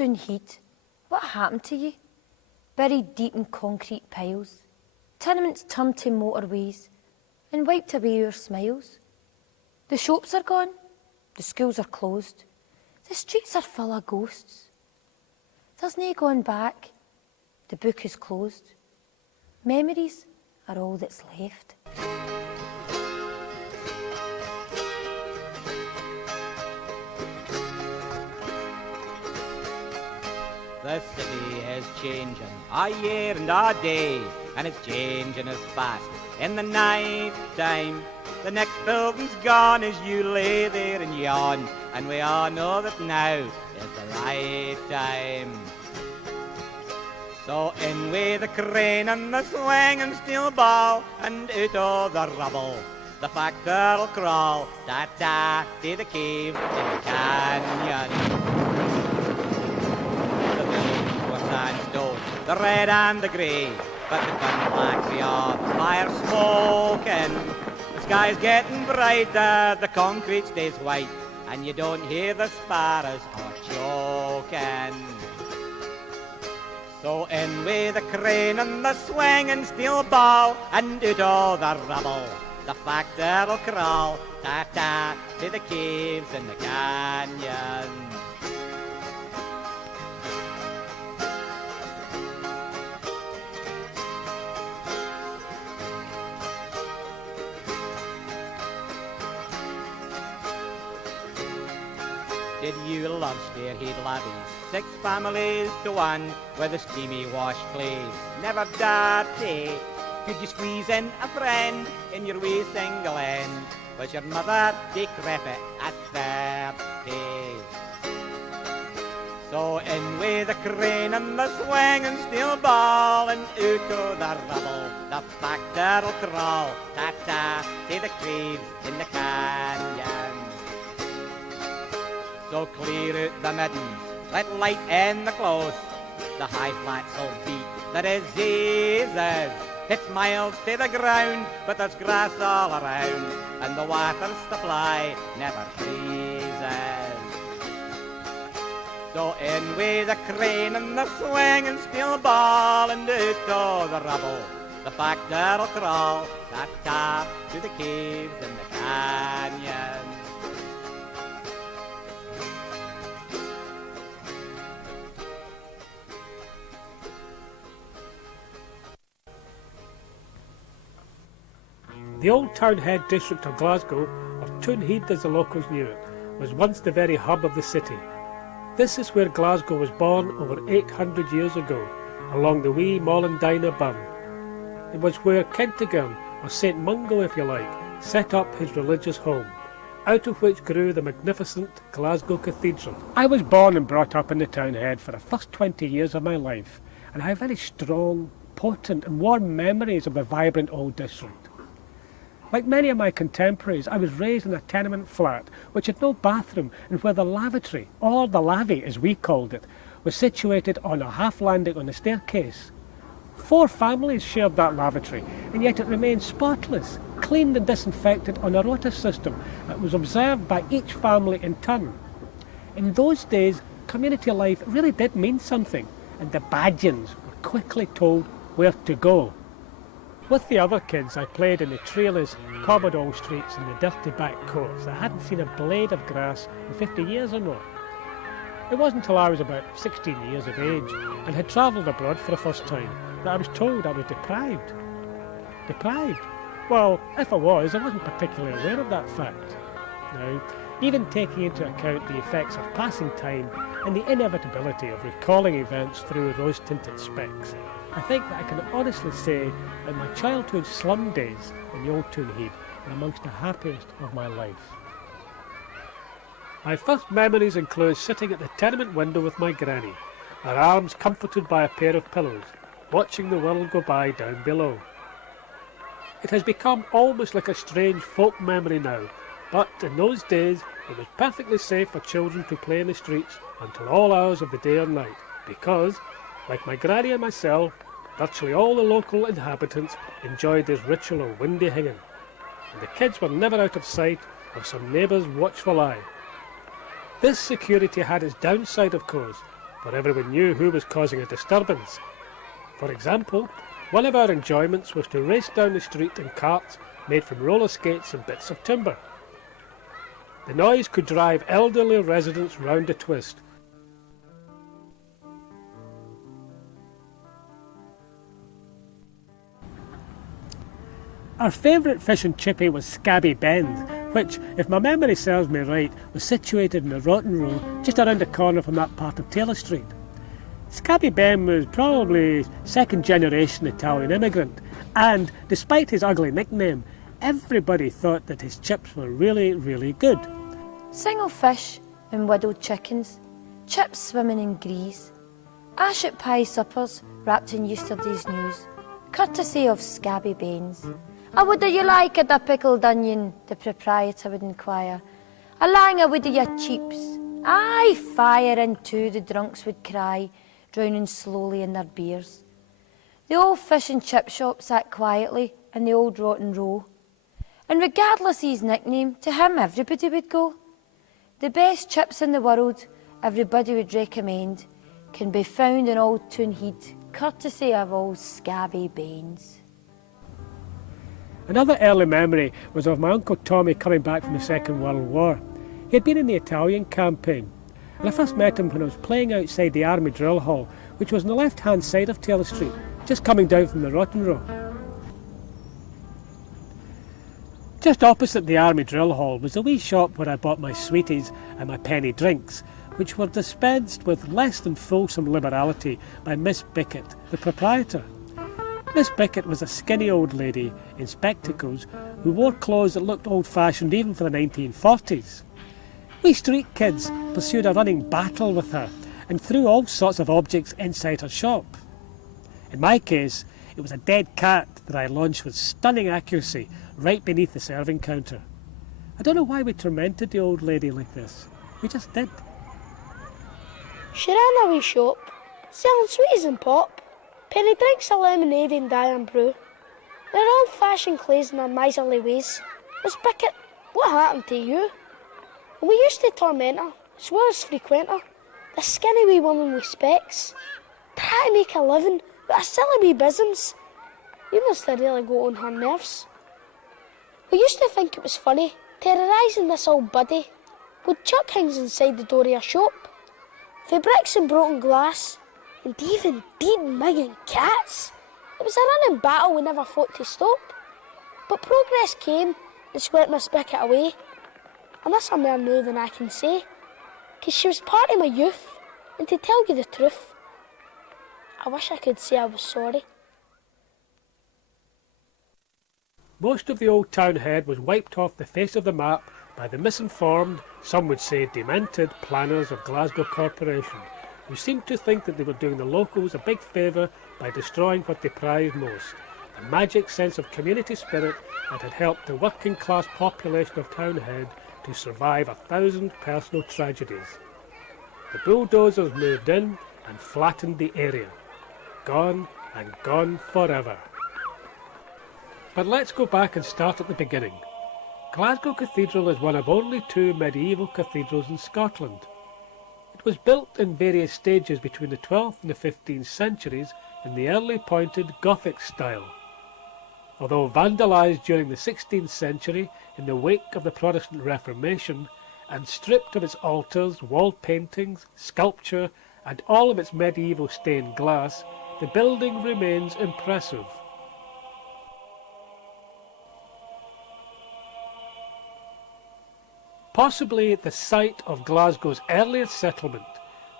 Toonheid, what happened to you? Buried deep in concrete piles, tenements turned to motorways and wiped away your smiles. The shops are gone, the schools are closed, the streets are full of ghosts. There's nae going back, the book is closed. Memories are all that's left. The city is changing a year and a day, and it's changing as fast in the night time. The next building's gone as you lay there and yawn, and we all know that now is the right time. So in with the crane and the swinging steel ball, and out of the rubble the factor'll crawl, ta-ta, to the cave in the canyon. Sandstone, the red and the grey, but the gun black we are, fire smoking. The sky's getting brighter, the concrete stays white, and you don't hear the sparrows are choking. So in with the crane and the swinging steel ball, and out all the rubble the factor'll crawl, ta-ta, to the caves in the canyon. Did you love Stairhead laddies, 6 families to 1, with the steamy wash clays never dirty? Could you squeeze in a friend in your wee single end? Was your mother decrepit at 30? So in with the crane and the swinging steel ball, and out of the rubble the factor'll crawl, ta-ta, to the caves in the canyon. So clear out the middens, let light in the close. The high flats'll beat the diseases. It's miles to the ground, but there's grass all around, and the water supply never freezes. So in with the crane and the swinging steel ball, and out of the rubble the factor'll crawl, ta-ta, to the caves in the canyon. The Old Townheid district of Glasgow, or Toonheid as the locals knew it, was once the very hub of the city. This is where Glasgow was born over 800 years ago, along the wee Mollendina burn. It was where Kentigern, or St Mungo if you like, set up his religious home, out of which grew the magnificent Glasgow Cathedral. I was born and brought up in the Townhead for the first 20 years of my life, and I have very strong, potent and warm memories of the vibrant old district. Like many of my contemporaries, I was raised in a tenement flat which had no bathroom, and where the lavatory, or the lavvy as we called it, was situated on a half landing on the staircase. 4 families shared that lavatory, and yet it remained spotless, cleaned and disinfected on a rota system that was observed by each family in turn. In those days, community life really did mean something, and the badgins were quickly told where to go. With the other kids, I played in the trailers, cobbled old streets and the dirty back courts that hadn't seen a blade of grass in 50 years or more. It wasn't until I was about 16 years of age and had travelled abroad for the first time that I was told I was deprived. Deprived? Well, if I wasn't particularly aware of that fact. Now, even taking into account the effects of passing time and the inevitability of recalling events through rose-tinted specs, I think that I can honestly say that my childhood slum days in the Old Toonheid were amongst the happiest of my life. My first memories include sitting at the tenement window with my granny, her arms comforted by a pair of pillows, watching the world go by down below. It has become almost like a strange folk memory now, but in those days it was perfectly safe for children to play in the streets until all hours of the day or night, because, like my granny and myself, virtually all the local inhabitants enjoyed this ritual of windy hanging, and the kids were never out of sight of some neighbour's watchful eye. This security had its downside, of course, for everyone knew who was causing a disturbance. For example, one of our enjoyments was to race down the street in carts made from roller skates and bits of timber. The noise could drive elderly residents round a twist. Our favourite fish and chippy was Scabby Bend, which, if my memory serves me right, was situated in the Rotten Row just around the corner from that part of Taylor Street. Scabby Ben was probably second-generation Italian immigrant, and despite his ugly nickname, everybody thought that his chips were really, really good. Single fish and widowed chickens, chips swimming in grease, ashit pie suppers wrapped in yesterday's news, courtesy of Scabby Baines. "A would you like a pickled onion?" the proprietor would inquire. "A lang a would ya cheaps?" "Aye, fire into," the drunks would cry, drowning slowly in their beers. The old fish and chip shop sat quietly in the old Rotten Row, and regardless of his nickname, to him everybody would go. The best chips in the world, everybody would recommend, can be found in Old Toonheid, courtesy of old Scabby Baines. Another early memory was of my Uncle Tommy coming back from the Second World War. He had been in the Italian campaign, and I first met him when I was playing outside the Army Drill Hall, which was on the left-hand side of Taylor Street, just coming down from the Rotten Row. Just opposite the Army Drill Hall was a wee shop where I bought my sweeties and my penny drinks, which were dispensed with less than fulsome liberality by Miss Bickett, the proprietor. Miss Bickett was a skinny old lady in spectacles who wore clothes that looked old-fashioned even for the 1940s. We street kids pursued a running battle with her and threw all sorts of objects inside her shop. In my case, it was a dead cat that I launched with stunning accuracy right beneath the serving counter. I don't know why we tormented the old lady like this. We just did. She ran a wee shop, selling sweeties and pop, penny drinks of lemonade and iron brew. They're old-fashioned clays in their miserly ways. Miss Bickett, what happened to you? And we used to torment her, as well as frequent her. The skinny wee woman with specs. Try to make a living with a silly wee business. You must have really got on her nerves. We used to think it was funny, terrorising this old buddy, with chuck things inside the door of her shop. The bricks and broken glass, and even dead migging cats. It was a running battle we never thought to stop. But progress came and swept Miss Bickett away. And this I'm more now than I can say, 'cause she was part of my youth, and to tell you the truth, I wish I could say I was sorry. Most of the Old Townhead was wiped off the face of the map by the misinformed, some would say demented, planners of Glasgow Corporation, who seemed to think that they were doing the locals a big favour by destroying what they prized most, the magic sense of community spirit that had helped the working class population of Townhead to survive 1,000 personal tragedies. The bulldozers moved in and flattened the area. Gone and gone forever. But let's go back and start at the beginning. Glasgow Cathedral is one of only 2 medieval cathedrals in Scotland. It was built in various stages between the 12th and the 15th centuries in the early pointed Gothic style. Although vandalised during the 16th century in the wake of the Protestant Reformation and stripped of its altars, wall paintings, sculpture and all of its medieval stained glass, the building remains impressive. Possibly the site of Glasgow's earliest settlement,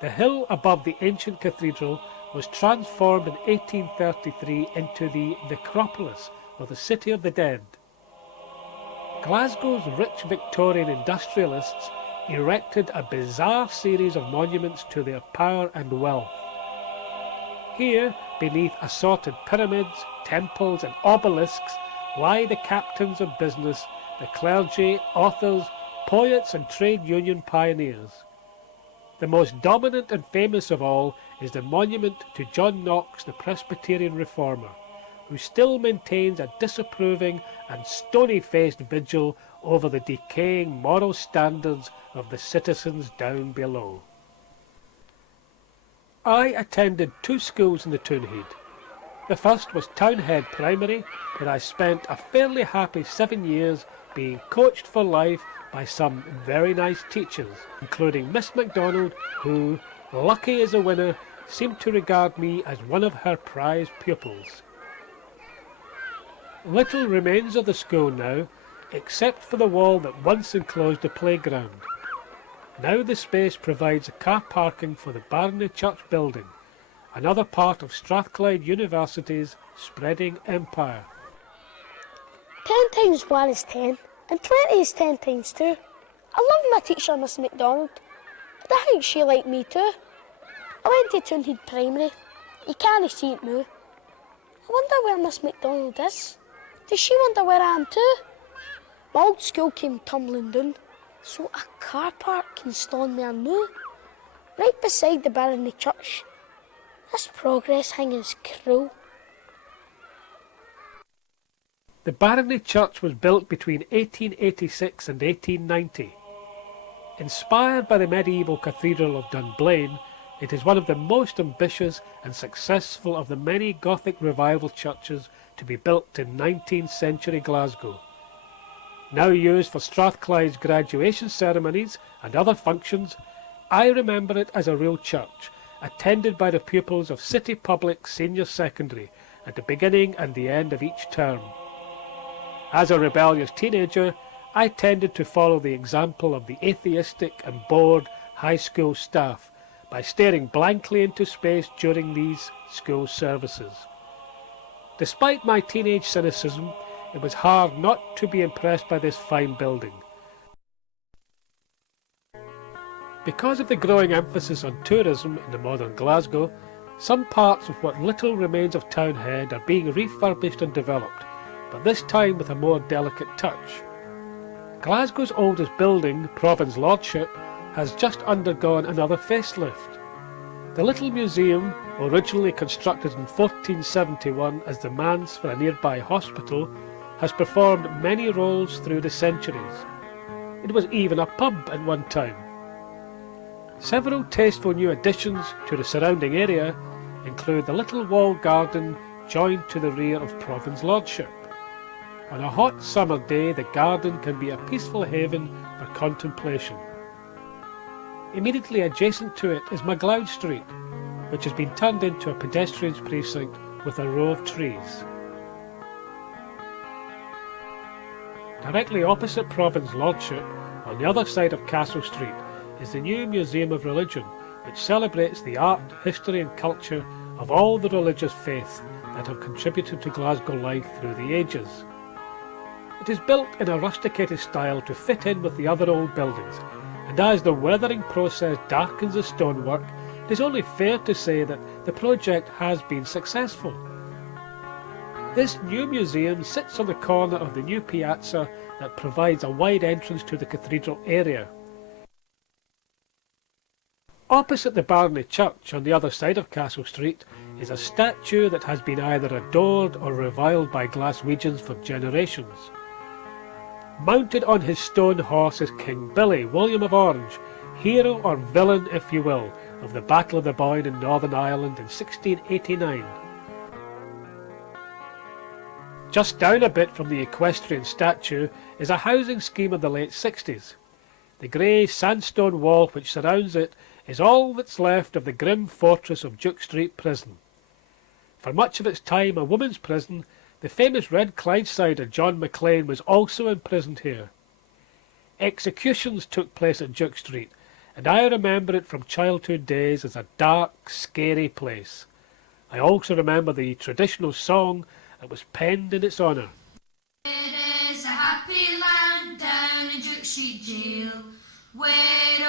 the hill above the ancient cathedral was transformed in 1833 into the necropolis, or the City of the Dead. Glasgow's rich Victorian industrialists erected a bizarre series of monuments to their power and wealth. Here, beneath assorted pyramids, temples and obelisks, lie the captains of business, the clergy, authors, poets and trade union pioneers. The most dominant and famous of all is the monument to John Knox, the Presbyterian reformer, who still maintains a disapproving and stony-faced vigil over the decaying moral standards of the citizens down below. I attended 2 schools in the Toonheid. The first was Townhead Primary, where I spent a fairly happy 7 years being coached for life by some very nice teachers, including Miss MacDonald, who, lucky as a winner, seemed to regard me as one of her prized pupils. Little remains of the school now, except for the wall that once enclosed the playground. Now the space provides car parking for the Barony Church building, another part of Strathclyde University's spreading empire. 10 times 1 is 10, and 20 is 10 times 2. I love my teacher, Miss MacDonald, but I think she liked me too. I went to Toonheid Primary. You can't see it now. I wonder where Miss MacDonald is. Does she wonder where I am too? My old school came tumbling down, so a car park can stand there now, right beside the Barony Church. This progress thing is cruel. The Barony Church was built between 1886 and 1890. Inspired by the medieval Cathedral of Dunblane, it is one of the most ambitious and successful of the many Gothic revival churches to be built in 19th century Glasgow. Now used for Strathclyde's graduation ceremonies and other functions, I remember it as a real church, attended by the pupils of City Public Senior Secondary at the beginning and the end of each term. As a rebellious teenager, I tended to follow the example of the atheistic and bored high school staff by staring blankly into space during these school services. Despite my teenage cynicism, it was hard not to be impressed by this fine building. Because of the growing emphasis on tourism in the modern Glasgow, some parts of what little remains of Townhead are being refurbished and developed, but this time with a more delicate touch. Glasgow's oldest building, Province Lordship, has just undergone another facelift. The little museum, originally constructed in 1471 as the manse for a nearby hospital, has performed many roles through the centuries. It was even a pub at one time. Several tasteful new additions to the surrounding area include the little walled garden joined to the rear of Province Lordship. On a hot summer day, the garden can be a peaceful haven for contemplation. Immediately adjacent to it is MacLeod Street, which has been turned into a pedestrians precinct with a row of trees. Directly opposite Province Lordship, on the other side of Castle Street, is the new Museum of Religion, which celebrates the art, history and culture of all the religious faiths that have contributed to Glasgow life through the ages. It is built in a rusticated style to fit in with the other old buildings, and as the weathering process darkens the stonework, it is only fair to say that the project has been successful. This new museum sits on the corner of the new piazza that provides a wide entrance to the cathedral area. Opposite the Barony Church, on the other side of Castle Street, is a statue that has been either adored or reviled by Glaswegians for generations. Mounted on his stone horse is King Billy, William of Orange, hero or villain if you will, of the Battle of the Boyne in Northern Ireland in 1689. Just down a bit from the equestrian statue is a housing scheme of the late 60s. The grey sandstone wall which surrounds it is all that's left of the grim fortress of Duke Street Prison. For much of its time a women's prison, the famous Red Clydesider John Maclean was also imprisoned here. Executions took place at Duke Street, and I remember it from childhood days as a dark, scary place. I also remember the traditional song that was penned in its honour. It is a happy land down in Duke Street Jail, where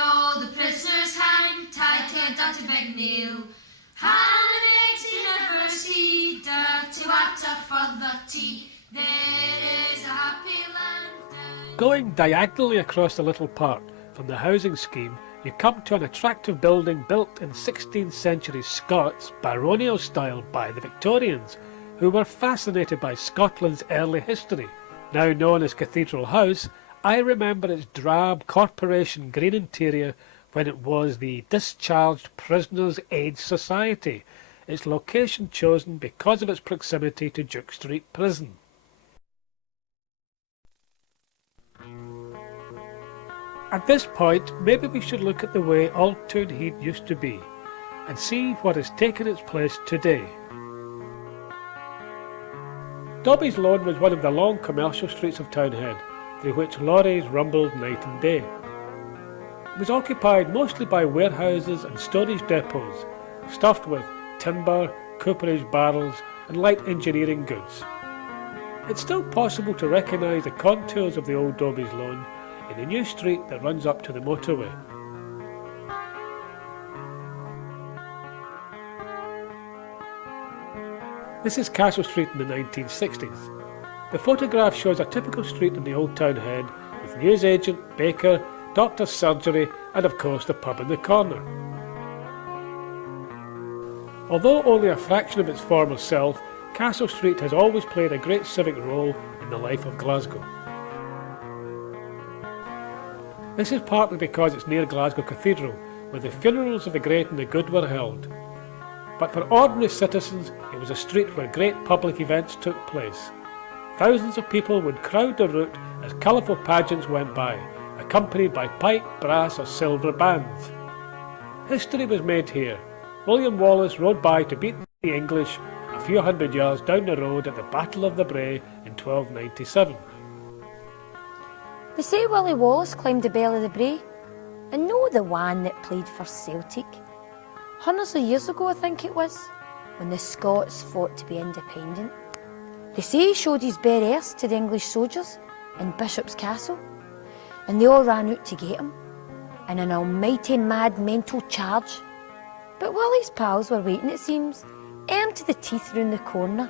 all the prisoners hang tied to a dirty big nail. Ham and eggs you never see, dirty water for the tea. There is a happy land down. Going diagonally across the little park from the housing scheme, you come to an attractive building built in 16th century Scots baronial style by the Victorians, who were fascinated by Scotland's early history. Now known as Cathedral House, I remember its drab corporation green interior when it was the Discharged Prisoners Aid Society, its location chosen because of its proximity to Duke Street Prison. At this point, maybe we should look at the way Old Toonheid used to be and see what has taken its place today. Dobby's Lawn was one of the long commercial streets of Townhead, through which lorries rumbled night and day. It was occupied mostly by warehouses and storage depots, stuffed with timber, cooperage barrels and light engineering goods. It's still possible to recognise the contours of the old Dobby's Lawn in the new street that runs up to the motorway. This is Castle Street in the 1960s. The photograph shows a typical street in the Old Townhead with newsagent, baker, doctor's surgery and of course the pub in the corner. Although only a fraction of its former self, Castle Street has always played a great civic role in the life of Glasgow. This is partly because it's near Glasgow Cathedral, where the funerals of the great and the good were held. But for ordinary citizens, it was a street where great public events took place. Thousands of people would crowd the route as colourful pageants went by, accompanied by pipe, brass or silver bands. History was made here. William Wallace rode by to beat the English a few hundred yards down the road at the Battle of the Bray in 1297. They say Willie Wallace climbed the Bell of the Bray, and no the one that played for Celtic. Hundreds of years ago, I think it was, when the Scots fought to be independent. They say he showed his bare arse to the English soldiers in Bishop's Castle, and they all ran out to get him, in an almighty mad mental charge. But Willie's pals were waiting, it seems, armed to the teeth round the corner.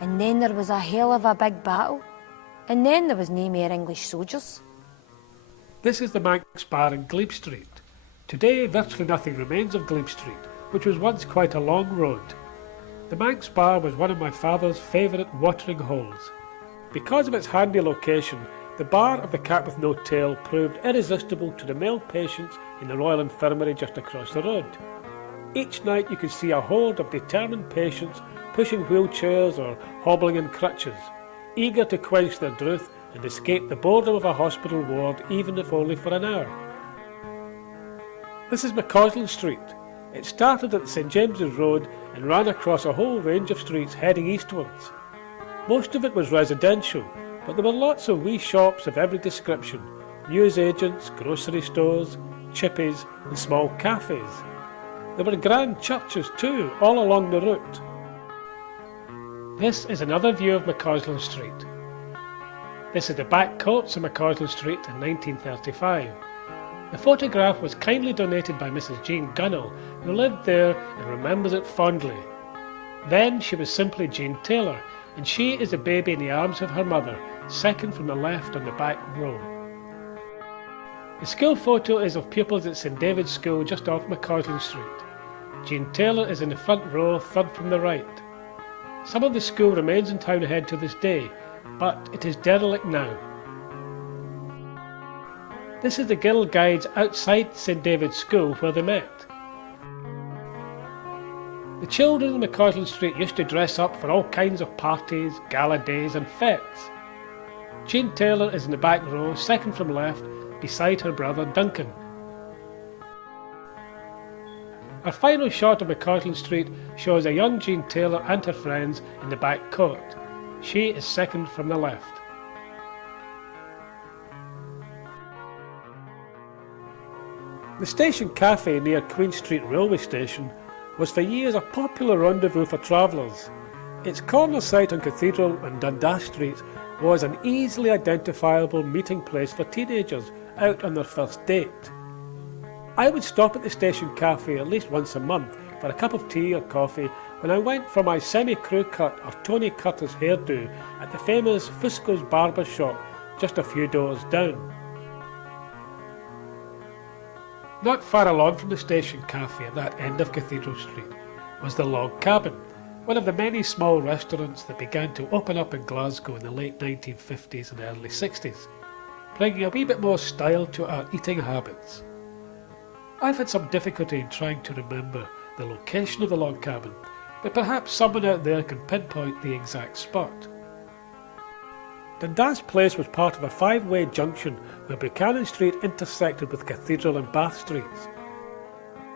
And then there was a hell of a big battle, and then there was no more English soldiers. This is the Manx Bar in Glebe Street. Today, virtually nothing remains of Glebe Street, which was once quite a long road. The Manx Bar was one of my father's favourite watering holes. Because of its handy location, the bar of the Cat with No Tail proved irresistible to the male patients in the Royal Infirmary just across the road. Each night you could see a horde of determined patients pushing wheelchairs or hobbling in crutches, eager to quench their drouth and escape the boredom of a hospital ward, even if only for an hour. This is McCausland Street. It started at St James's Road and ran across a whole range of streets heading eastwards. Most of it was residential, but there were lots of wee shops of every description, newsagents, grocery stores, chippies and small cafes. There were grand churches too, all along the route. This is another view of McCausland Street. This is the back courts of McCausland Street in 1935. The photograph was kindly donated by Mrs. Jean Gunnell, who lived there and remembers it fondly. Then she was simply Jean Taylor, and she is a baby in the arms of her mother, second from the left on the back row. The school photo is of pupils at St David's School just off McCausland Street. Jean Taylor is in the front row, third from the right. Some of the school remains in Townhead to this day, but it is derelict now. This is the Guild Guides outside St David's School where they met. The children in McCausland Street used to dress up for all kinds of parties, gala days and fetes. Jean Taylor is in the back row, second from left, beside her brother Duncan. Our final shot of McCausland Street shows a young Jean Taylor and her friends in the back court. She is second from the left. The Station Cafe near Queen Street Railway Station was for years a popular rendezvous for travellers. Its corner site on Cathedral and Dundas Streets was an easily identifiable meeting place for teenagers out on their first date. I would stop at the Station Cafe at least once a month for a cup of tea or coffee when I went for my semi-crew cut or Tony Curtis hairdo at the famous Fusco's barber shop just a few doors down. Not far along from the Station Cafe at that end of Cathedral Street was the Log Cabin, one of the many small restaurants that began to open up in Glasgow in the late 1950s and early 60s, bringing a wee bit more style to our eating habits. I've had some difficulty in trying to remember the location of the log cabin, but perhaps someone out there can pinpoint the exact spot. Dundas Place was part of a five-way junction where Buchanan Street intersected with Cathedral and Bath Streets.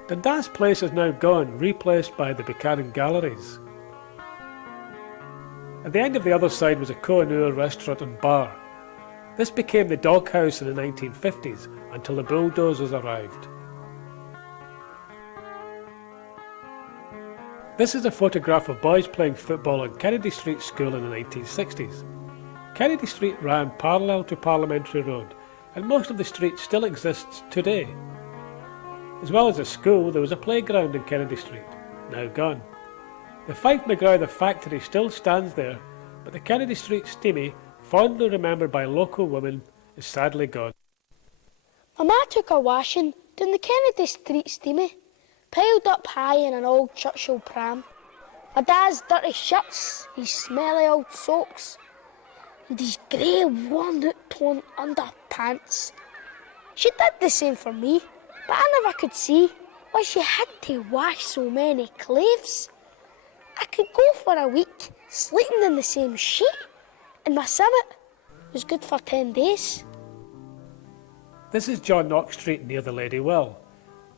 Dundas Place is now gone, replaced by the Buchanan Galleries. At the end of the other side was a Koh-i-Noor restaurant and bar. This became the doghouse in the 1950s until the bulldozers arrived. This is a photograph of boys playing football on Kennedy Street School in the 1960s. Kennedy Street ran parallel to Parliamentary Road, and most of the street still exists today. As well as a school, there was a playground in Kennedy Street, now gone. The Fife McGrowther factory still stands there, but the Kennedy Street steamie, fondly remembered by local women, is sadly gone. My ma took her washing down the Kennedy Street steamie, piled up high in an old Churchill pram. My dad's dirty shirts, his smelly old socks, and his grey worn-out torn underpants. She did the same for me, but I never could see why she had to wash so many clothes. I could go for a week sleeping in the same sheet, and my summit was good for 10 days. This is John Knox Street near the Lady Well.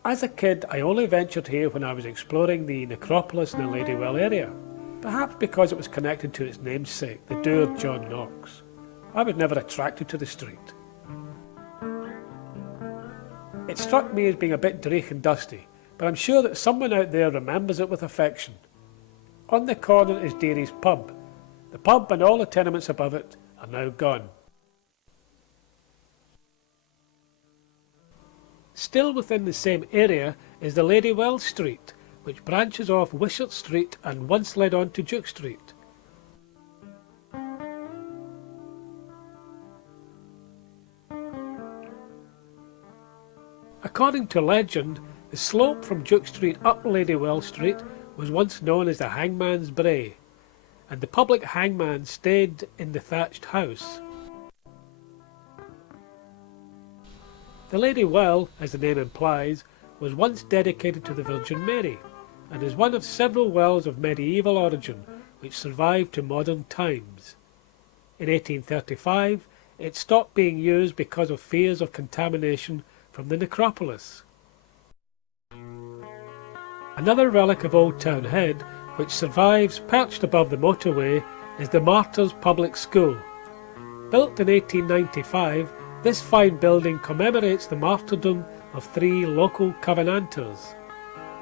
As a kid, I only ventured here when I was exploring the necropolis in the Lady Well area, perhaps because it was connected to its namesake, the dour John Knox. I was never attracted to the street. It struck me as being a bit dreich and dusty, but I'm sure that someone out there remembers it with affection. On the corner is Deary's pub. The pub and all the tenements above it are now gone. Still within the same area is the Lady Well Street, which branches off Wishart Street and once led on to Duke Street. According to legend, the slope from Duke Street up Lady Well Street was once known as the Hangman's Brae, and the public hangman stayed in the thatched house. The Lady Well, as the name implies, was once dedicated to the Virgin Mary, and is one of several wells of medieval origin which survived to modern times. In 1835, it stopped being used because of fears of contamination from the necropolis. Another relic of Old Townhead, which survives perched above the motorway, is the Martyrs Public School. Built in 1895, this fine building commemorates the martyrdom of 3 local Covenanters.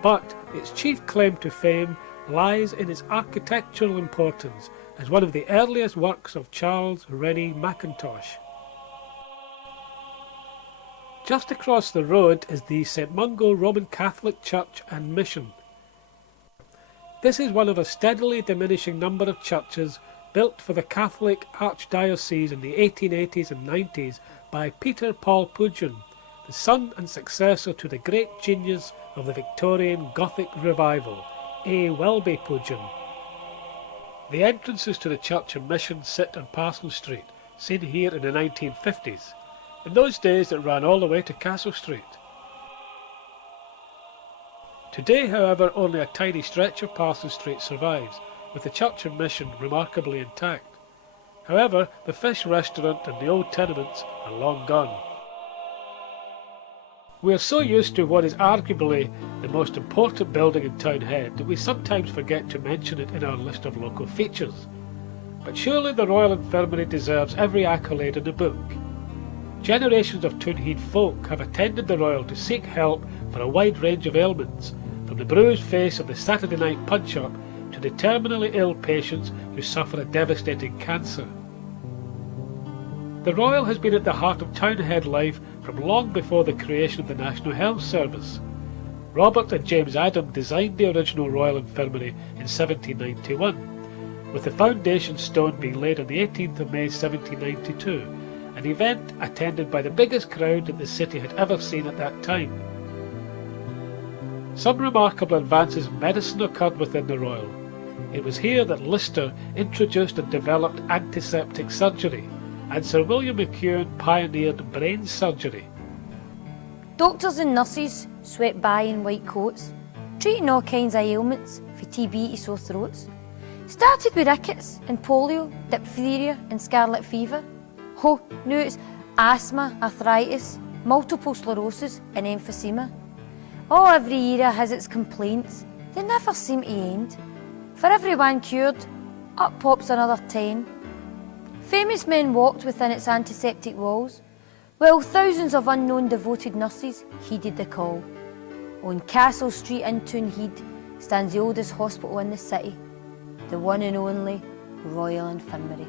But its chief claim to fame lies in its architectural importance as one of the earliest works of Charles Rennie Mackintosh. Just across the road is the St Mungo Roman Catholic Church and Mission. This is one of a steadily diminishing number of churches built for the Catholic Archdiocese in the 1880s and 90s by Peter Paul Pugin, the son and successor to the great genius of the Victorian Gothic revival, A. Welby Pugin. The entrances to the church and mission sit on Parsons Street, seen here in the 1950s. In those days it ran all the way to Castle Street. Today, however, only a tiny stretch of Parsons Street survives, with the church and mission remarkably intact. However, the fish restaurant and the old tenements are long gone. We are so used to what is arguably the most important building in Townhead that we sometimes forget to mention it in our list of local features. But surely the Royal Infirmary deserves every accolade in the book. Generations of Toonheid folk have attended the Royal to seek help for a wide range of ailments, from the bruised face of the Saturday night punch-up to the terminally ill patients who suffer a devastating cancer. The Royal has been at the heart of Townhead life from long before the creation of the National Health Service. Robert and James Adam designed the original Royal Infirmary in 1791, with the foundation stone being laid on the 18th of May 1792, an event attended by the biggest crowd that the city had ever seen at that time. Some remarkable advances in medicine occurred within the Royal. It was here that Lister introduced and developed antiseptic surgery, and Sir William McEwen pioneered brain surgery. Doctors and nurses swept by in white coats, treating all kinds of ailments, from TB to sore throats. Started with rickets and polio, diphtheria and scarlet fever. Oh, now it's asthma, arthritis, multiple sclerosis and emphysema. Oh, every era has its complaints. They never seem to end. For every one cured, up pops another 10. Famous men walked within its antiseptic walls, while thousands of unknown devoted nurses heeded the call. On Castle Street in Toonheid stands the oldest hospital in the city, the one and only Royal Infirmary.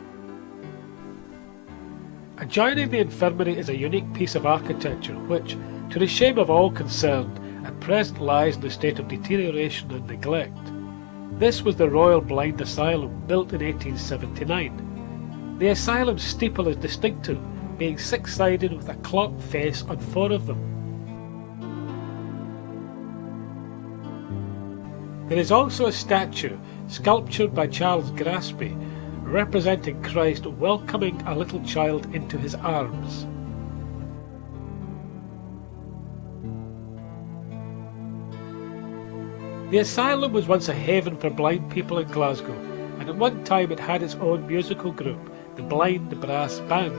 Adjoining the infirmary is a unique piece of architecture which, to the shame of all concerned, at present lies in a state of deterioration and neglect. This was the Royal Blind Asylum, built in 1879. The asylum's steeple is distinctive, being six-sided with a clock face on 4 of them. There is also a statue, sculptured by Charles Graspy, representing Christ welcoming a little child into his arms. The asylum was once a haven for blind people in Glasgow, and at one time it had its own musical group, the Blind Brass Band.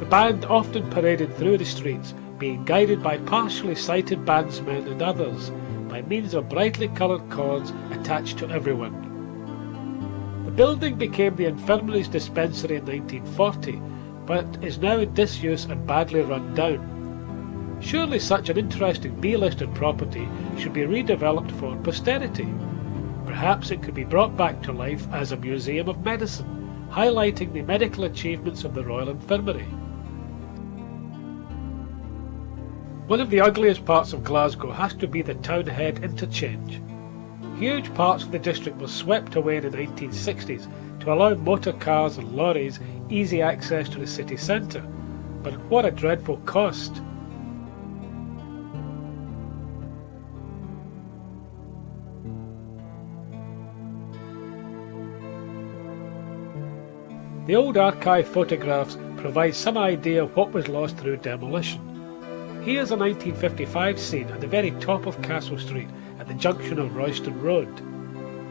The band often paraded through the streets, being guided by partially sighted bandsmen and others, by means of brightly coloured cords attached to everyone. The building became the infirmary's dispensary in 1940, but is now in disuse and badly run down. Surely such an interesting B-listed property should be redeveloped for posterity. Perhaps it could be brought back to life as a museum of medicine, highlighting the medical achievements of the Royal Infirmary. One of the ugliest parts of Glasgow has to be the Townhead interchange. Huge parts of the district were swept away in the 1960s to allow motor cars and lorries easy access to the city centre, but at what a dreadful cost. The old archive photographs provide some idea of what was lost through demolition. Here's a 1955 scene at the very top of Castle Street at the junction of Royston Road.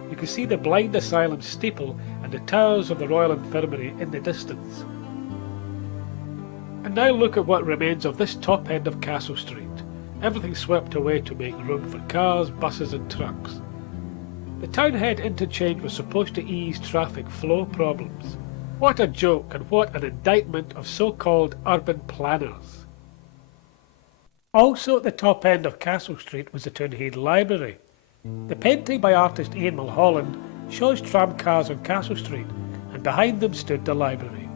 You can see the Blind Asylum steeple and the towers of the Royal Infirmary in the distance. And now look at what remains of this top end of Castle Street. Everything swept away to make room for cars, buses and trucks. The Townhead interchange was supposed to ease traffic flow problems. What a joke and what an indictment of so-called urban planners. Also at the top end of Castle Street was the Toonheid Library. The painting by artist Ian Mulholland shows tramcars on Castle Street, and behind them stood the library.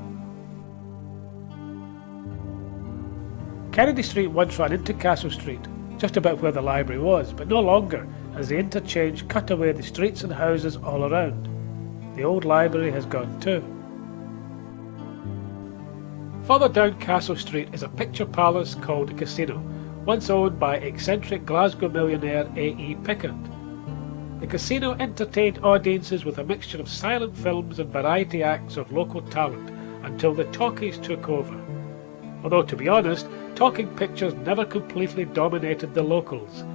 Kennedy Street once ran into Castle Street, just about where the library was, but no longer, as the interchange cut away the streets and houses all around. The old library has gone too. Further down Castle Street is a picture palace called the Casino, once owned by eccentric Glasgow millionaire A.E. Pickard. The casino entertained audiences with a mixture of silent films and variety acts of local talent until the talkies took over. Although, to be honest, talking pictures never completely dominated the locals.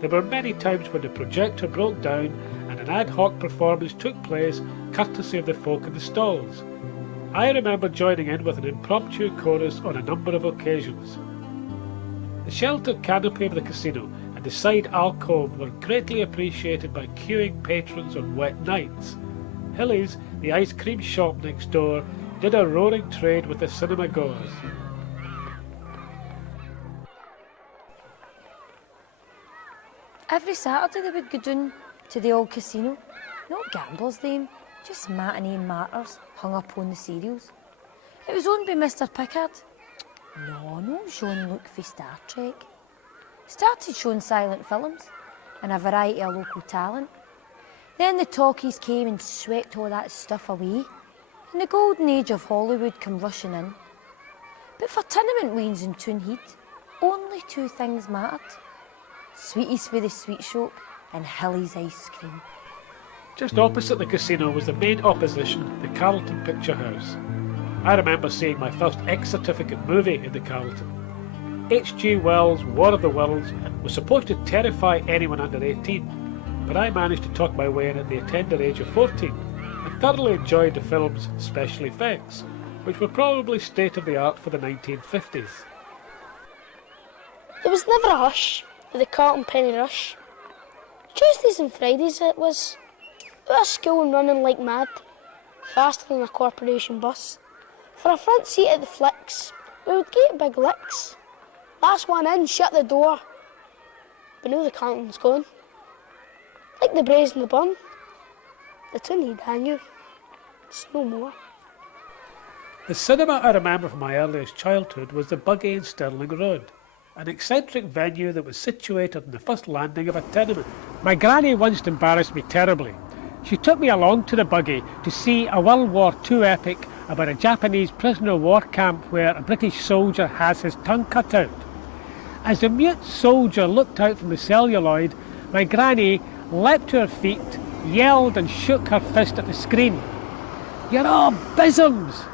There were many times when the projector broke down and an ad hoc performance took place courtesy of the folk in the stalls. I remember joining in with an impromptu chorus on a number of occasions. The sheltered canopy of the casino and the side alcove were greatly appreciated by queuing patrons on wet nights. Hilly's, the ice cream shop next door, did a roaring trade with the cinema goers. Every Saturday they would go down to the old casino. Not gamblers them, just matinee martyrs hung up on the serials. It was owned by Mr. Pickard. No, not Jean-Luc for Star Trek. Started showing silent films and a variety of local talent. Then the talkies came and swept all that stuff away, and the golden age of Hollywood came rushing in. But for tenement weans in Toonheid, only 2 things mattered: sweeties for the sweet shop and Hilly's ice cream. Just opposite the casino was the main opposition, the Carlton Picture House. I remember seeing my first X-certificate movie in the Carlton. H.G. Wells' War of the Worlds was supposed to terrify anyone under 18, but I managed to talk my way in at the tender age of 14 and thoroughly enjoyed the film's special effects, which were probably state-of-the-art for the 1950s. There was never a hush with the carton penny rush. Tuesdays and Fridays it was out of school and running like mad, faster than a corporation bus. For a front seat at the flicks, we would get big licks. Last one in, shut the door. But now the carton's gone. Like the braes in the burn. The Toonheid I knew. It's no more. The cinema I remember from my earliest childhood was the Buggy in Stirling Road, an eccentric venue that was situated on the first landing of a tenement. My granny once embarrassed me terribly. She took me along to the Buggy to see a World War II epic about a Japanese prisoner of war camp where a British soldier has his tongue cut out. As the mute soldier looked out from the celluloid, my granny leapt to her feet, yelled and shook her fist at the screen. "You're all bisms!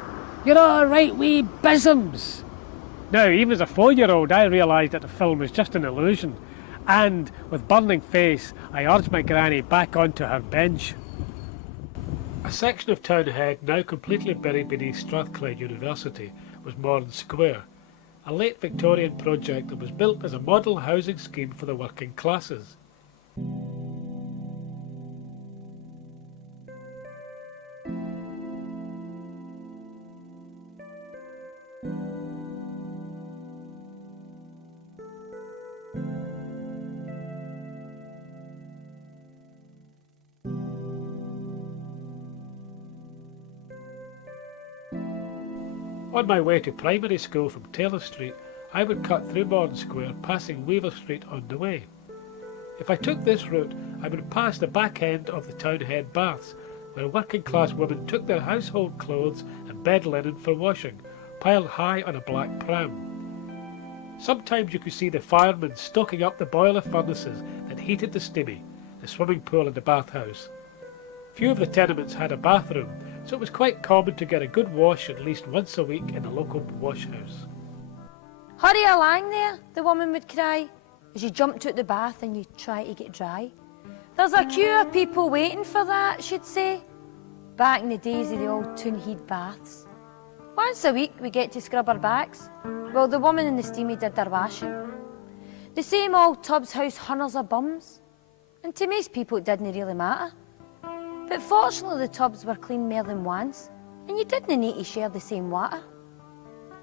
You're all right wee bisms!" Now, even as a 4-year-old, I realised that the film was just an illusion, and with burning face, I urged my granny back onto her bench. A section of Townhead, now completely buried beneath Strathclyde University, was Morn Square, a late Victorian project that was built as a model housing scheme for the working classes. On my way to primary school from Taylor Street, I would cut through Morn Square, passing Weaver Street on the way. If I took this route, I would pass the back end of the Townhead Baths, where working class women took their household clothes and bed linen for washing, piled high on a black pram. Sometimes you could see the firemen stoking up the boiler furnaces that heated the stibby, the swimming pool and the bathhouse. Few of the tenements had a bathroom, so it was quite common to get a good wash at least once a week in a local washhouse. "Hurry along there," the woman would cry, as you jumped out the bath and you try to get dry. "There's a queue of people waiting for that," she'd say, back in the days of the Old Toonheid baths. Once a week we get to scrub our backs, while the woman in the steamy did their washing. The same old tubs house hundreds of bums, and to most people it didn't really matter. But fortunately the tubs were clean more than once, and you didn't need to share the same water.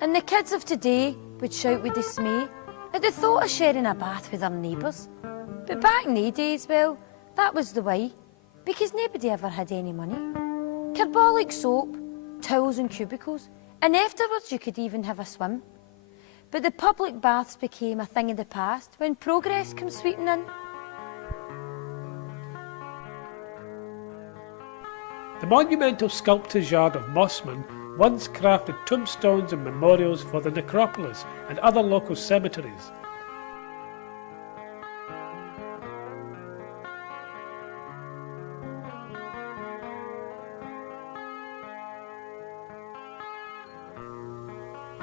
And the kids of today would shout with dismay at the thought of sharing a bath with their neighbours. But back in the days, well, that was the way, because nobody ever had any money. Carbolic soap, towels and cubicles, and afterwards you could even have a swim. But the public baths became a thing of the past when progress came sweeping in. The monumental sculptor's yard of Mossman once crafted tombstones and memorials for the necropolis and other local cemeteries.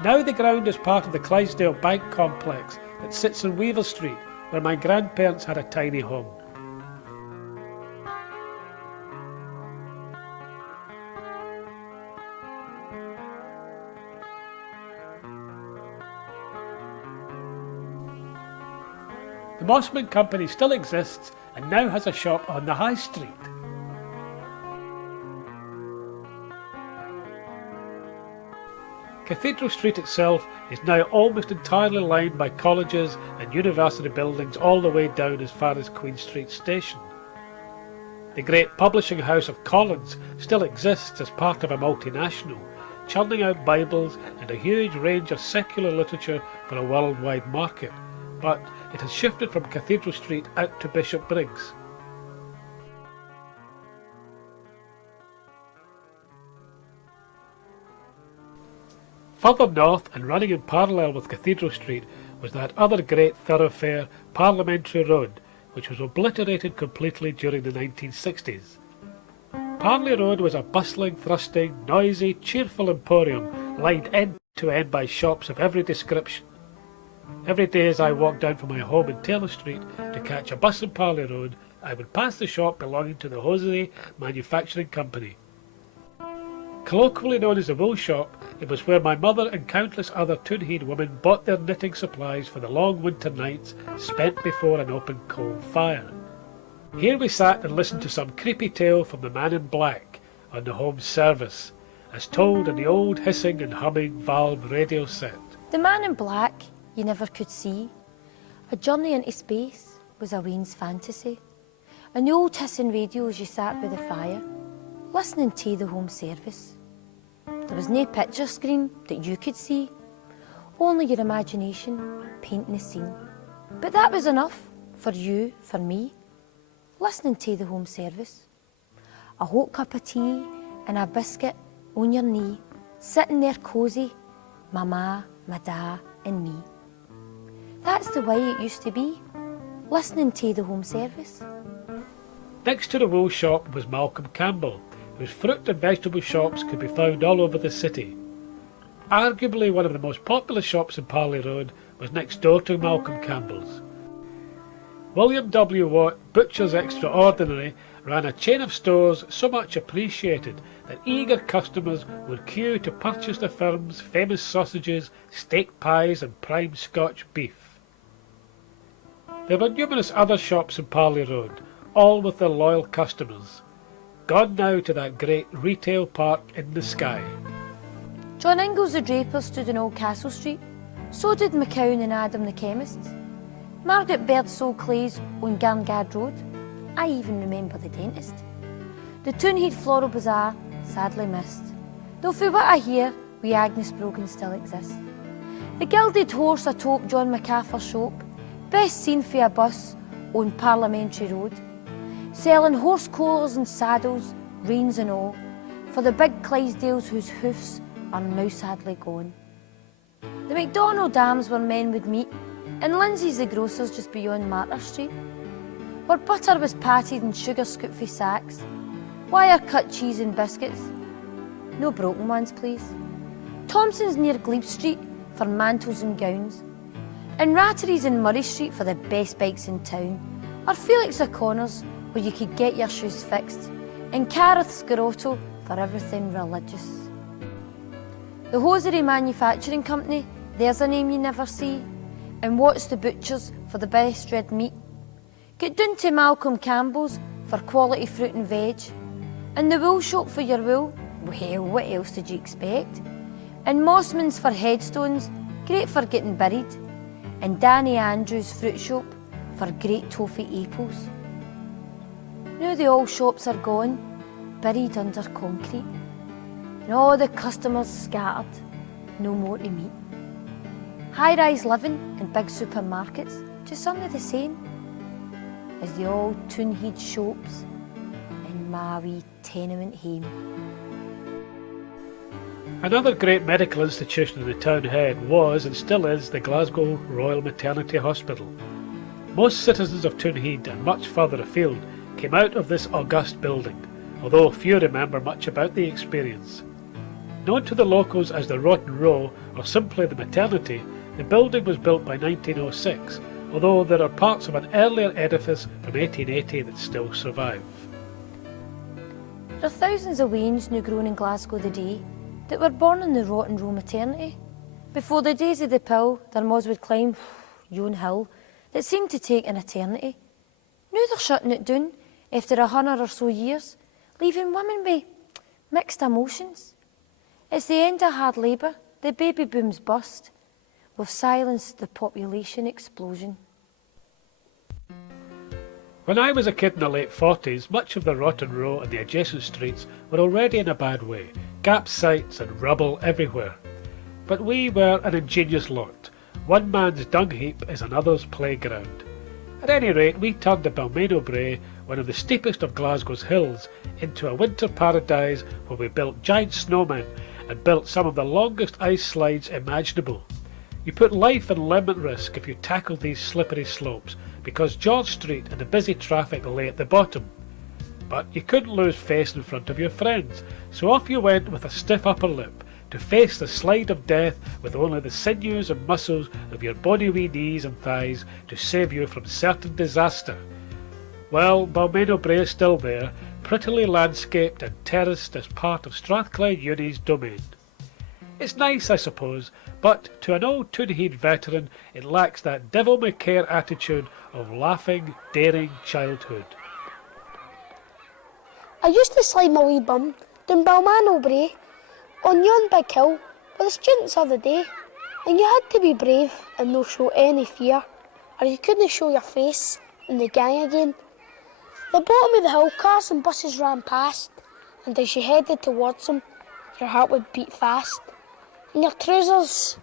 Now the ground is part of the Clydesdale Bank complex that sits on Weaver Street, where my grandparents had a tiny home. The Mossman Company still exists and now has a shop on the High Street. Cathedral Street itself is now almost entirely lined by colleges and university buildings all the way down as far as Queen Street Station. The great publishing house of Collins still exists as part of a multinational, churning out Bibles and a huge range of secular literature for a worldwide market, but it has shifted from Cathedral Street out to Bishop Briggs. Further north and running in parallel with Cathedral Street was that other great thoroughfare, Parliamentary Road, which was obliterated completely during the 1960s. Parley Road was a bustling, thrusting, noisy, cheerful emporium lined end to end by shops of every description. Every day as I walked down from my home in Taylor Street to catch a bus on Parley Road, I would pass the shop belonging to the Hosiery Manufacturing Company. Colloquially known as the wool shop, it was where my mother and countless other Toonheid women bought their knitting supplies for the long winter nights spent before an open coal fire. Here we sat and listened to some creepy tale from the man in black on the home service, as told in the old hissing and humming valve radio set. The man in black you never could see. A journey into space was a Wayne's fantasy. And the old hissing radio as you sat by the fire, listening to the home service. There was no picture screen that you could see, only your imagination painting the scene. But that was enough for you, for me, listening to the home service. A hot cup of tea and a biscuit on your knee, sitting there cosy, my ma, my da and me. That's the way it used to be, listening to the home service. Next to the wool shop was Malcolm Campbell, whose fruit and vegetable shops could be found all over the city. Arguably one of the most popular shops in Parley Road was next door to Malcolm Campbell's. William W. Watt, Butcher's Extraordinary, ran a chain of stores so much appreciated that eager customers would queue to purchase the firm's famous sausages, steak pies and prime Scotch beef. There were numerous other shops in Parley Road, all with their loyal customers, gone now to that great retail park in the sky. John Ingalls the draper stood in Old Castle Street, so did McCown and Adam the chemists. Margaret Baird sold clays on Garngard Road. I even remember the dentist. The Toonheid Floral Bazaar sadly missed, though for what I hear, wee Agnes Brogan still exists. The Gilded Horse atop John MacArthur's shop, best seen for a bus on Parliamentary Road, selling horse collars and saddles, reins and all, for the big Clydesdales whose hoofs are now sadly gone. The McDonald Dams where men would meet, and Lindsay's the grocer's just beyond Martyr Street, where butter was patted in sugar scooped for sacks, wire-cut cheese and biscuits. No broken ones, please. Thompson's near Glebe Street for mantles and gowns, and Rattery's in Murray Street for the best bikes in town, or Felix O'Connor's where you could get your shoes fixed, and Carith's Garotto for everything religious. The Hosiery Manufacturing Company, there's a name you never see, and Watts the Butcher's for the best red meat. Get down to Malcolm Campbell's for quality fruit and veg, and the wool shop for your wool, well, what else did you expect? And Mossman's for headstones, great for getting buried, and Danny Andrews' fruit shop for great toffee apples. Now the old shops are gone, buried under concrete, and all the customers scattered, no more to meet. High-rise living and big supermarkets, just only the same as the old Toonheid shops in my wee tenement home. Another great medical institution in the townhead was and still is the Glasgow Royal Maternity Hospital. Most citizens of Toonheid and much further afield came out of this august building, although few remember much about the experience. Known to the locals as the Rotten Row or simply the maternity, the building was built by 1906, although there are parts of an earlier edifice from 1880 that still survive. There are thousands of Waynes now grown in Glasgow the day that were born in the Rotten Row maternity. Before the days of the pill, their moths would climb yon hill that seemed to take an eternity. Now they're shutting it down after 100 or so years, leaving women with mixed emotions. It's the end of hard labour, the baby boom's bust. We've silenced the population explosion. When I was a kid in the late 40s, much of the Rotten Row and the adjacent streets were already in a bad way, gap sites and rubble everywhere. But we were an ingenious lot. One man's dung heap is another's playground. At any rate, we turned the Balmain Brae, one of the steepest of Glasgow's hills, into a winter paradise where we built giant snowmen and built some of the longest ice slides imaginable. You put life and limb at risk if you tackled these slippery slopes, because George Street and the busy traffic lay at the bottom. But you couldn't lose face in front of your friends, so off you went with a stiff upper lip, to face the slide of death with only the sinews and muscles of your bony wee knees and thighs to save you from certain disaster. Well, Balmain Bray is still there, prettily landscaped and terraced as part of Strathclyde Uni's domain. It's nice, I suppose, but to an Old Toonheid veteran it lacks that devil-may-care attitude of laughing, daring childhood. I used to slide my wee bum down Balmain Bray on yon big hill with the students of the day, and you had to be brave and no show any fear, or you couldn't show your face in the gang again. The bottom of the hill, cars and buses ran past, and as you headed towards them, your heart would beat fast, and your trousers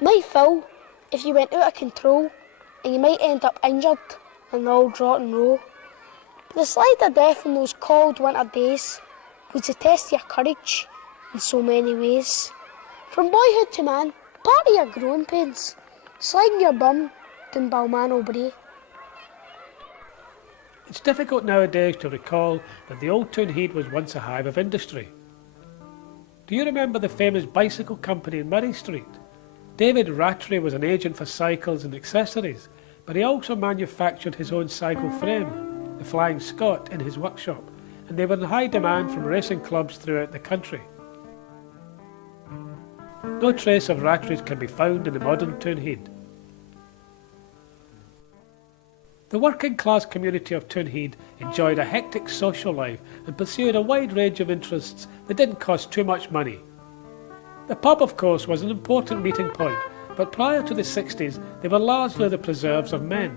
might fill if you went out of control, and you might end up injured in the old rotten row. But the slide of death in those cold winter days was to test your courage in so many ways. From boyhood to man, part of your growing pains, sliding your bum down Balmain Bray. It's difficult nowadays to recall that the Old Toonheid was once a hive of industry. Do you remember the famous bicycle company in Murray Street? David Rattray was an agent for cycles and accessories, but he also manufactured his own cycle frame, the Flying Scot, in his workshop, and they were in high demand from racing clubs throughout the country. No trace of Rattrays can be found in the modern Toonheid. The working class community of Toonheid enjoyed a hectic social life and pursued a wide range of interests that didn't cost too much money. The pub, of course, was an important meeting point, but prior to the 60s they were largely the preserves of men.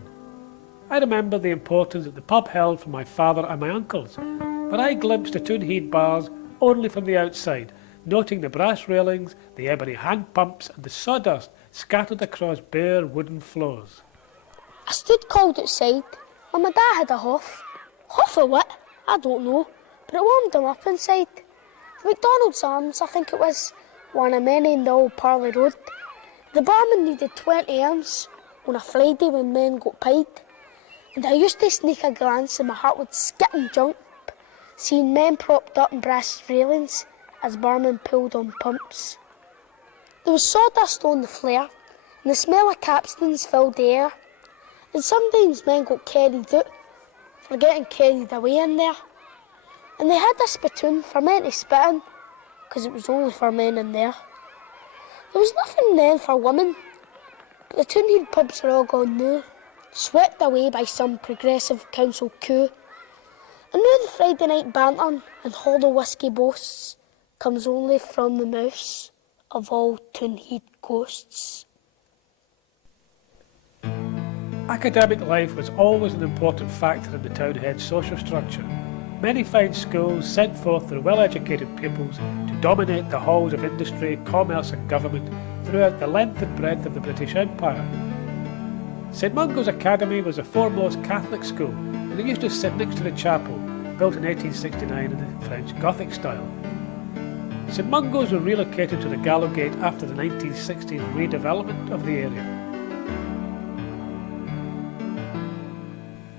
I remember the importance that the pub held for my father and my uncles, but I glimpsed the Toonheid bars only from the outside, noting the brass railings, the ebony hand pumps and the sawdust scattered across bare wooden floors. I stood cold outside when my dad had a hoff. Hoff of what? I don't know, but it warmed him up inside. The McDonald's Arms, I think it was, one of many in the old Parley Road. The barman needed 20 arms on a Friday when men got pied, and I used to sneak a glance and my heart would skip and jump, seeing men propped up in brass railings as barmen pulled on pumps. There was sawdust on the flare, and the smell of capstans filled the air, and sometimes men got carried out for getting carried away in there. And they had a spittoon for men to spit in, because it was only for men in there. There was nothing then for women, but the Toonheid pubs are all gone now, swept away by some progressive council coup. And now the Friday night banter and hollow whisky boasts comes only from the mouths of all Toonheid ghosts. Academic life was always an important factor in the townhead's social structure. Many fine schools sent forth their well-educated pupils to dominate the halls of industry, commerce and government throughout the length and breadth of the British Empire. St Mungo's Academy was the foremost Catholic school, and it used to sit next to the chapel, built in 1869 in the French Gothic style. St Mungo's were relocated to the Gallowgate after the 1960s redevelopment of the area.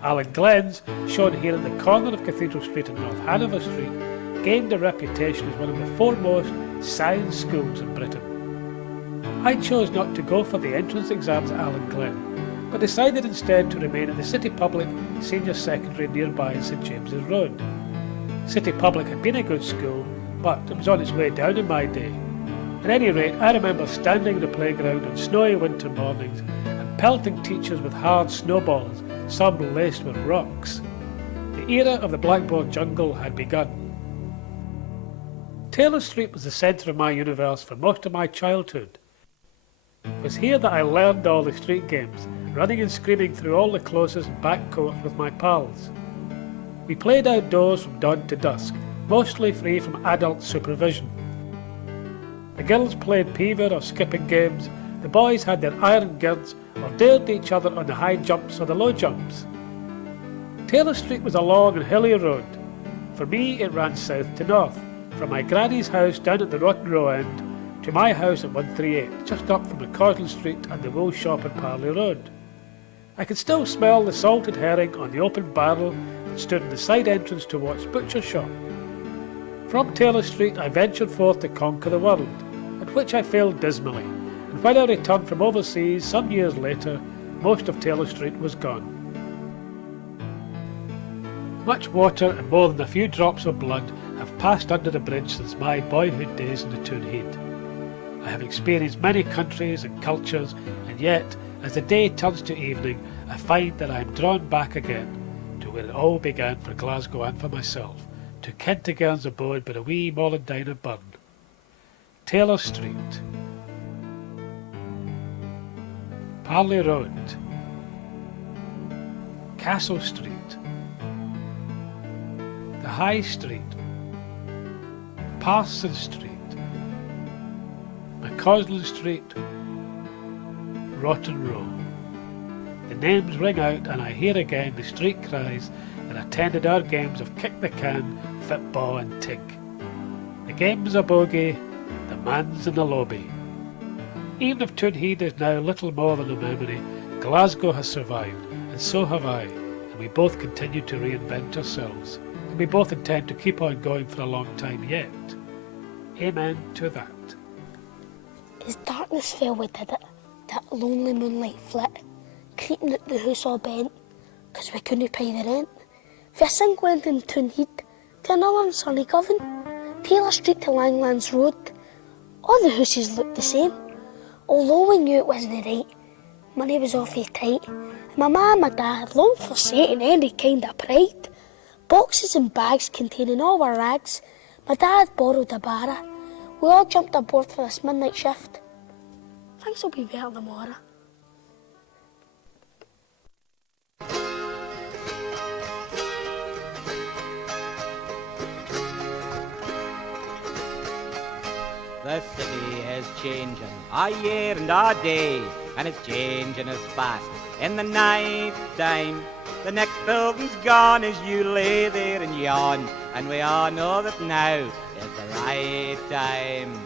Allen Glen's, shown here at the corner of Cathedral Street and North Hanover Street, gained a reputation as one of the foremost science schools in Britain. I chose not to go for the entrance exams at Allen Glen, but decided instead to remain at the City Public Senior Secondary nearby in St James's Road. City Public had been a good school, but it was on its way down in my day. At any rate, I remember standing in the playground on snowy winter mornings and pelting teachers with hard snowballs, some laced with rocks. The era of the blackboard jungle had begun. Taylor Street was the centre of my universe for most of my childhood. It was here that I learned all the street games, running and screaming through all the closes and back courts with my pals. We played outdoors from dawn to dusk, mostly free from adult supervision. The girls played peaver or skipping games, the boys had their iron girds or dared each other on the high jumps or the low jumps. Taylor Street was a long and hilly road. For me it ran south to north, from my granny's house down at the Rotten Row end to my house at 138, just up from the Causland Street and the wool shop on Parley Road. I could still smell the salted herring on the open barrel that stood in the side entrance to Watt's butcher shop. From Taylor Street I ventured forth to conquer the world, at which I failed dismally, and when I returned from overseas some years later, most of Taylor Street was gone. Much water and more than a few drops of blood have passed under the bridge since my boyhood days in the Toonheid. I have experienced many countries and cultures, and yet, as the day turns to evening, I find that I am drawn back again to where it all began for Glasgow and for myself, to Kentigern's abode by the wee Mollendine of Burn. Taylor Street, Parley Road, Castle Street, the High Street, Parson Street, McCausland Street, Rotten Row. The names ring out and I hear again the street cries that attended our games of kick the can, football and tig. The game's a bogey, the man's in the lobby. Even if Toonheid is now little more than a memory, Glasgow has survived, and so have I, and we both continue to reinvent ourselves, and we both intend to keep on going for a long time yet. Amen to that. As darkness fell we did it, that lonely moonlight flit, creeping at the house all bent, 'cause we couldn't pay the rent. From a single end in Toonheid to another in sunny Govan, Taylor Street to Langlands Road, all the houses looked the same. Although we knew it wasn't right, money was awfully tight, and my ma and my dad long forsaken any kind of pride. Boxes and bags containing all our rags, my dad borrowed a barra. We all jumped aboard for this midnight shift. Things will be better tomorrow. The city is changing a year and a day, and it's changing as fast in the night time. The next building's gone as you lay there and yawn, and we all know that now is the right time.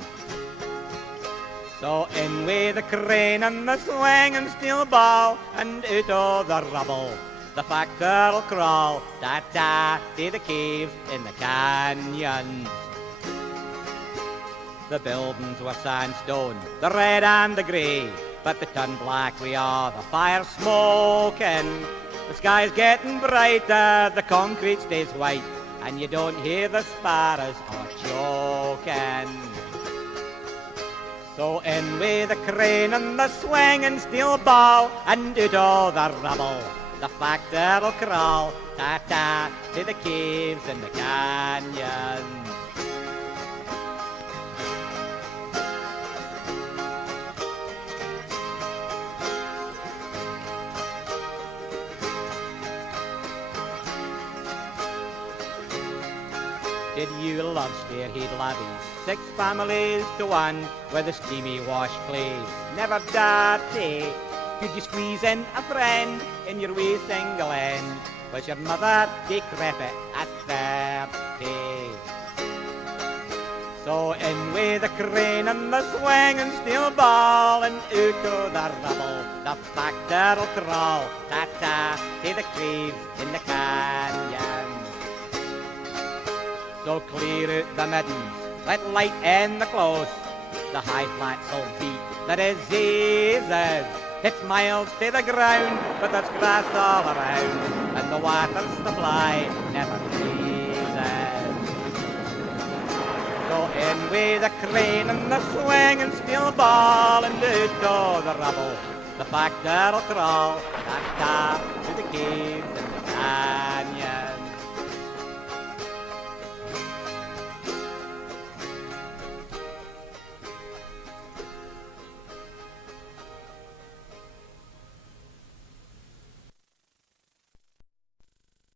So in with the crane and the swing and steel ball, and out of the rubble the factor'll crawl, ta-ta, to the caves in the canyons. The buildings were sandstone, the red and the grey, but they turn black, we are the fire smoking. The sky's getting brighter, the concrete stays white, and you don't hear the sparrows are choking. So in with the crane and the swing and steel ball, and out of the rubble the factor'll crawl, ta-ta, to the caves in the canyons. Did you love Stairhead Labbies? 6 families to 1, with the steamy wash clays never dirty. Could you squeeze in a friend in your wee single end? Was your mother decrepit at 30? So in with the crane and the swing and steel ball, and out of the rubble the factor'll crawl, ta-ta, to the caves in the canyon. So clear out the middens, let light in the close. The high flats'll beat the diseases. It's miles to the ground, but there's grass all around, and the water supply never freezes. So in with the crane and the swing and steel ball, and out of the rubble the factor'll crawl, ta-ta,